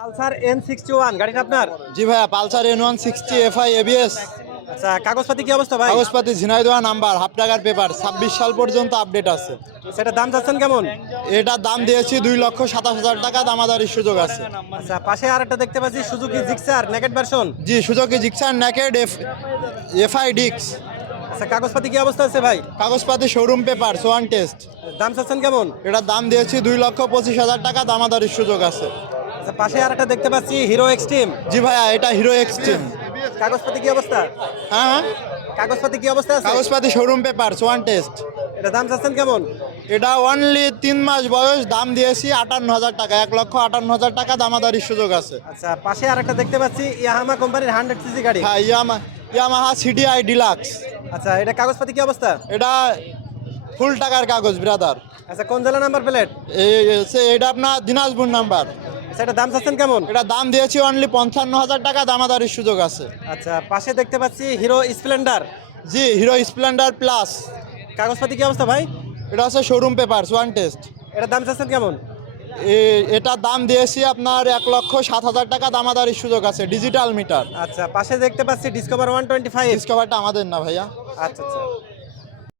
Pulsar N sixty one গাড়িটা আপনার? জি ভাইয়া Pulsar N one sixty FI ABS আচ্ছা কাগজপাতি কি অবস্থা ভাই? কাগজপাতি ঝিনাইদোয়া নাম্বার হাফ টাকার পেপার ছাব্বিশ সাল পর্যন্ত আপডেট আছে। সেটা দাম যাচ্ছেন কেমন? এটার দাম দিয়েছি দুই লক্ষ সাতাশ হাজার টাকা দামাদারির সুযোগ আছে। আচ্ছা পাশে আর একটা দেখতে পাচ্ছি সুজুকি জিক্সার নেকেট ভার্সন জি সুযোগে জিক্সার ন্যাকেড এফ এফআই ডিক্স আচ্ছা কাগজপাতি কি অবস্থা আছে ভাই? কাগজপাতি শোরুম পেপার সোয়ান টেস্ট দাম চাচ্ছেন কেমন? এটার দাম দিয়েছি দুই লক্ষ পঁচিশ হাজার টাকা দামাদারির সুযোগ আছে। পাশে আর একটা দেখতে পাচ্ছি হিরো এক্সট্রিম জি ভাইয়া এটা হিরো এক্সট্রিম কাগজপাতি কি অবস্থা? হ্যাঁ হ্যাঁ। কাগজপাতি কি অবস্থা আছে? কাগজপাতি শোরুম পেপার সোয়ান টেস্ট এটা দাম চাচ্ছেন কেমন? এটা অনলি তিন মাস বয়স দাম দিয়েছি আটান্ন হাজার টাকা এক লক্ষ আটান্ন হাজার টাকা দামাদারির সুযোগ আছে। আচ্ছা পাশে আর একটা দেখতে পাচ্ছি ইয়াহামা কোম্পানির হান্ড্রেড সিসি গাড়ি। হ্যাঁ ইয়ামা ইয়ামাহা সিডিআই ডিলাক্স আচ্ছা এটা কাগজপাতি কি অবস্থা? এটা ফুল টাকার কাগজ ব্রাদার আচ্ছা কোন জেলা নাম্বার প্লেট? এটা আপনার দিনাজপুর নাম্বার। আচ্ছা এটা দাম চাচ্ছেন কেমন? এটা দাম দিয়েছি অনলি পঞ্চান্ন হাজার টাকা দামাদারির সুযোগ আছে। আচ্ছা পাশে দেখতে পাচ্ছি হিরো স্প্লেন্ডার জি হিরো স্প্লেন্ডার প্লাস কাগজপাতি কি অবস্থা ভাই? এটা হচ্ছে শোরুম পেপার ওয়ান টেস্ট এটা দাম চাচ্ছেন কেমন? এটার দাম দিয়েছি আপনার এক লক্ষ সাত হাজার টাকা দামাদারির সুযোগ আছে ডিজিটাল মিটার আচ্ছা পাশে দেখতে পাচ্ছি ডিসকভার ওয়ান টোয়েন্টি ফাইভ ডিসকভারটা আমাদের না ভাইয়া। আচ্ছা আচ্ছা।